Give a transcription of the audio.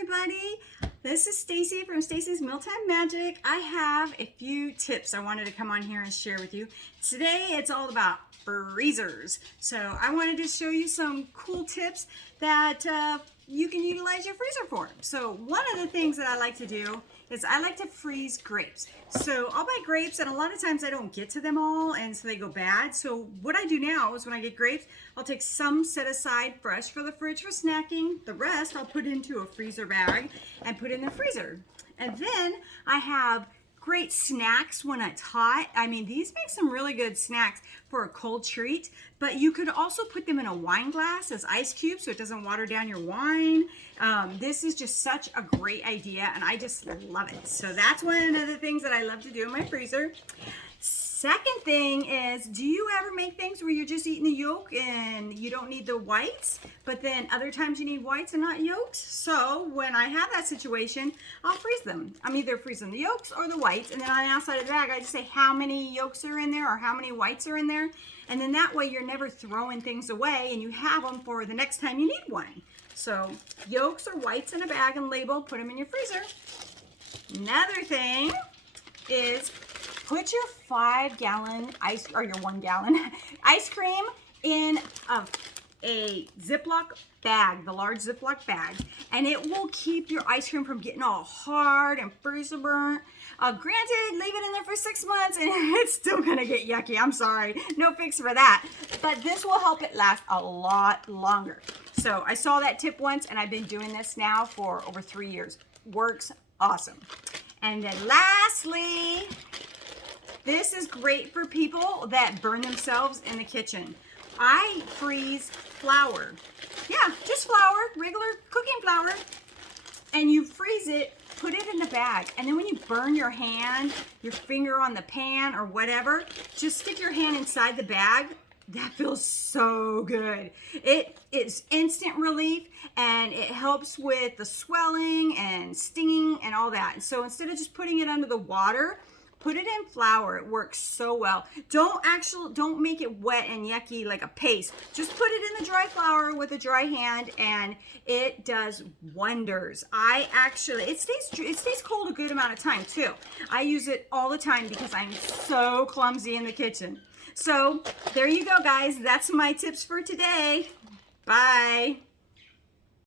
everybody. This is Stacy from Stacy's Mealtime Magic. I have a few tips I wanted to come on here and share with you. Today it's all about freezers. So I wanted to show you some cool tips that you can utilize your freezer for. So one of the things that I like to do is I like to freeze grapes. So I'll buy grapes and a lot of times I don't get to them all and so they go bad. So what I do now is when I get grapes, I'll take some set aside fresh for the fridge for snacking. The rest I'll put into a freezer bag and put in the freezer. And then I have great snacks when it's hot. I mean, these make some really good snacks for a cold treat, but you could also put them in a wine glass as ice cubes so it doesn't water down your wine. This is just such a great idea and I just love it. So that's one of the things that I love to do in my freezer. Second thing is, do you ever make things where you're just eating the yolk and you don't need the whites, but then other times you need whites and not yolks? So when I have that situation, I'll freeze them. I'm either freezing the yolks or the whites, and then on the outside of the bag, I just say how many yolks are in there or how many whites are in there. And then that way you're never throwing things away and you have them for the next time you need one. So yolks or whites in a bag and label, put them in your freezer. Another thing is put your 5-gallon ice or your 1-gallon ice cream in a Ziploc bag, the large Ziploc bag, and it will keep your ice cream from getting all hard and freezer burnt. Granted, leave it in there for 6 months and it's still gonna get yucky. I'm sorry, no fix for that. But this will help it last a lot longer. So I saw that tip once and I've been doing this now for over 3 years. Works awesome. And then lastly, this is great for people that burn themselves in the kitchen. I freeze flour. Yeah, just flour, regular cooking flour. And you freeze it, put it in the bag. And then when you burn your hand, your finger on the pan or whatever, just stick your hand inside the bag. That feels so good. It is instant relief and it helps with the swelling and stinging and all that. So instead of just putting it under the water, put it in flour. It works so well. Don't make it wet and yucky like a paste. Just put it in the dry flour with a dry hand and it does wonders. It stays cold a good amount of time too. I use it all the time because I'm so clumsy in the kitchen. So there you go, guys. That's my tips for today. Bye.